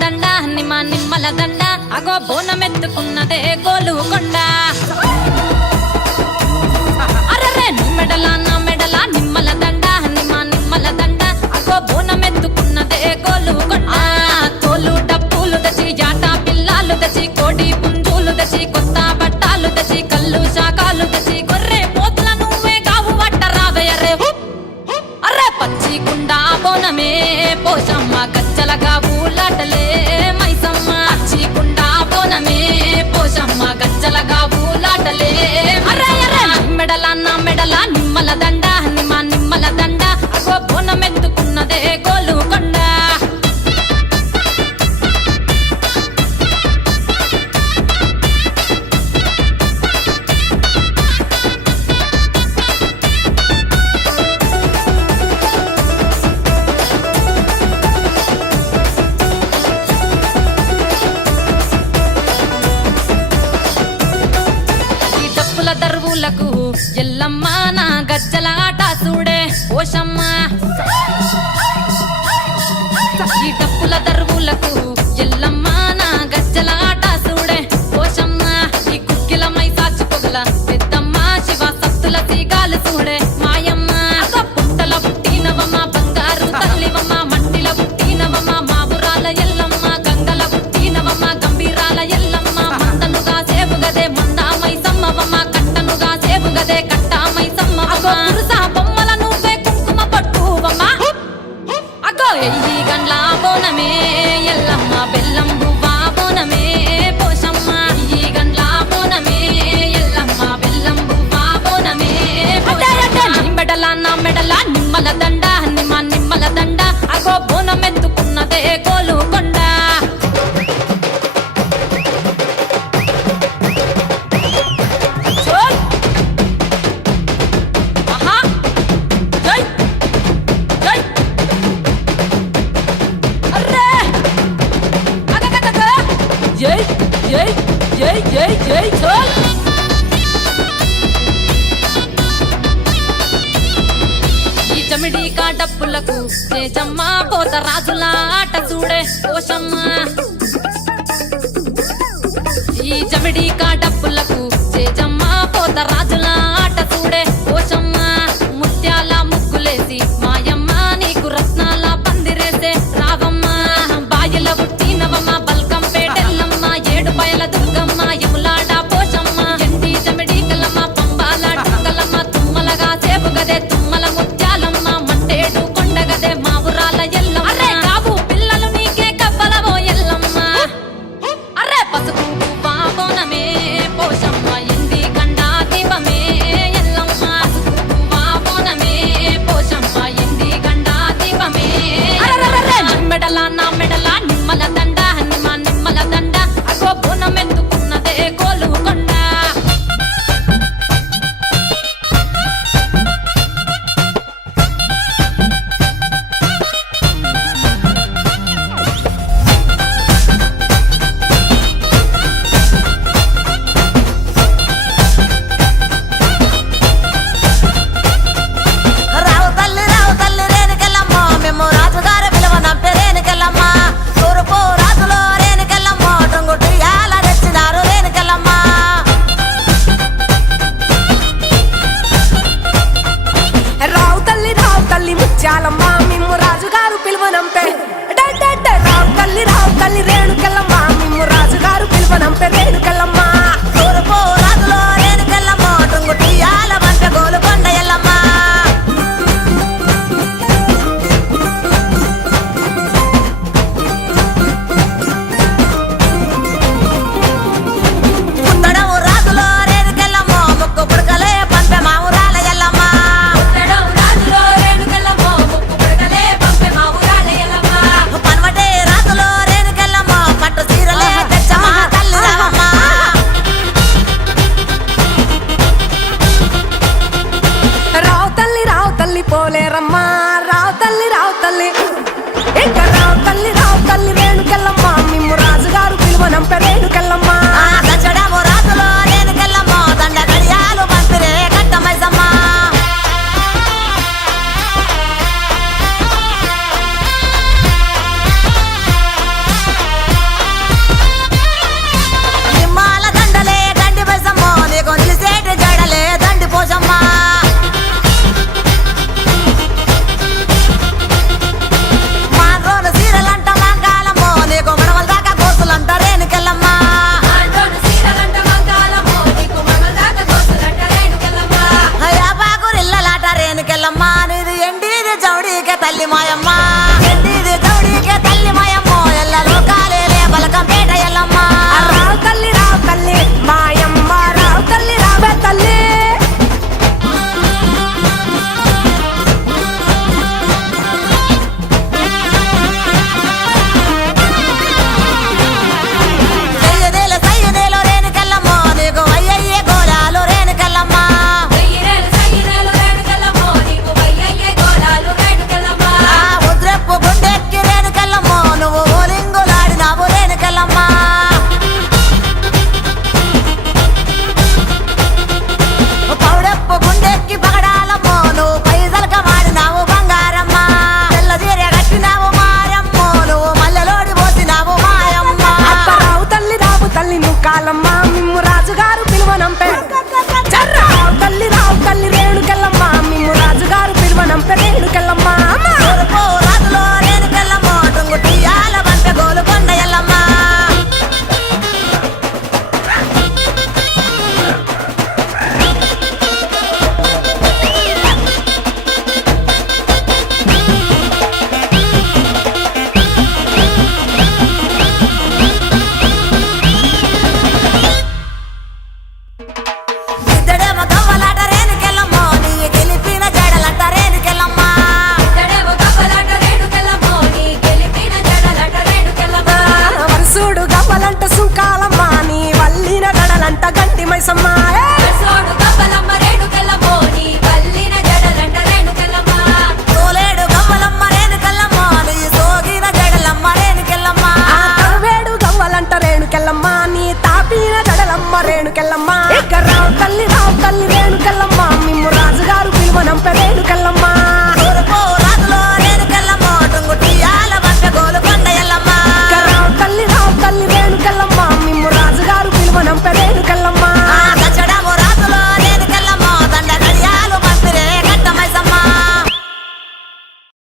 దండ నిమ్మల దండ అగో బోనమెత్తుకున్నదే గోలుకొండ అరరే నా మెడల నిమ్మల దండ నిమ్మల దండ అగో బోనమెత్తుకున్నదే గోలుకొండ తోలు డప్పులు తెచ్చి జాట పిల్లాలు తెచ్చి కోడి పుంజులు తెచ్చి కొత్త బట్టాలు తెచ్చి కళ్ళు శాకాలు తెచ్చి గొర్రె పోతుల నువ్వే కావు వట్ట రావయ్యరే అర్రే పచ్చికుండా బోనమే పోషమ్మ గచ్చలగా ఊలాటలే మైసమ్మ పచ్చికుండా బోనమే పోషమ్మ గచ్చలగా ఊలాటలే అర్రే నా మెడల నిమ్మల దండ నిమ్మల దండ అగో బోనమెత్తుకున్నదే గోలుకొండ దర్వులకు ఎల్లమ్మ నా గజ్జల ఆట చూడే ఓషమ్మ ఈ డప్పుల దర్వులకు ఎల్లమ్మ నా గజ్జల ఆట చూడే ఓషమ్మ ఈ కుక్కిల మై సాచి పొగల పెద్దమ్మ శివ సత్తుల తీగాలు చూడే మాయమ్మ పుట్టల పుట్టినవమ్మ బంగారు తల్లివమ్మ మట్టిల పుట్టినవమ్మ మాబురాల ఎల్లమ్మ గంగల పుట్టినవమ్మ గంభీరాల ఎల్లమ్మ మందనుగా సేపుగదే మందామై సమ్మవమ్మ గదే కట్టామై సమ్మవమ్మ పురుసా బొమ్మల నువ్వే కుంకుమ పట్టువమ్మ అగో ఎయ్యి గండ్ల బోనమే ఎల్లమ్మ బెల్లం బువ్వా బోనమే పోషమ్మ ఎయ్యి గండ్ల బోనమే ఎల్లమ్మ బెల్లం బువ్వా బోనమే నా మెడల నిమ్మల దండ నిమ్మల దండ అగో బోనమెత్తుకున్నదే గోలుకొండ జై చోల్ ఈ చమిడి కాడప్పులకు చేజమ్మ పోత రాజుల ఆట చూడే పోషమ్మ ఈ చమిడి కాడప్పులకు చేజమ్మ పోత రాజుల ఆట చూడే పోషమ్మ ముత్యాల ముగ్గులేసి మాయమ్మ నీకు రత్నాల పందిరేసే రావమ్మ బాయల పుట్టినవమ్మ బల్కం పేటెల్లమ్మ ఏడు బయల దుర్గమ్మ యములాడ పోషమ్మ ఎండి చమిడి కలమ్మ పంబాల డుంగలమ్మ తుమ్మలగా సేపుగదే తుమ్మల ముత్యాలమ్మ మంటేడు కొండగదే మావురాల ఎల్లమ్మ అరే కావు పిల్లలు నీకే కవ్వలవో ఎల్లమ్మ అరే పసుపు బోనమే రేణుకెళ్ళమ్మ మిమ్ము రాజుగారు పిలువనంపే రావు తల్లి రేణుకెళ్ళమ్మ మిమ్ము రాజుగారు పిలువనంపే రేణుకెళ్ళమ్మ రాజులో రేణుకెళ్ళమ్మ టుంగుటియాల బంపె గోలుకొండ ఎల్లమ్మ ఇద్దడేమో గవ్వలాట రేణుకెళ్ళమ్మ నీ గెలిపిన జడలంట రేణుకెళ్ళమ్మ వరుసుడు గవ్వలంట సుంకాలమ్మ నీ వల్లిన గడలంట గంటి మైసమ్మ తోలేడు గవ్వలమ్మ రేణుకెళ్ళమ్మ నీ సోగిన జడలమ్మ రేణుకెళ్ళమ్మ వేడు గవ్వలంట రేణుకెళ్ళమ్మ నీ తాపిన గడలమ్మ రేణుకెళ్ళమ్మ రావు తల్లి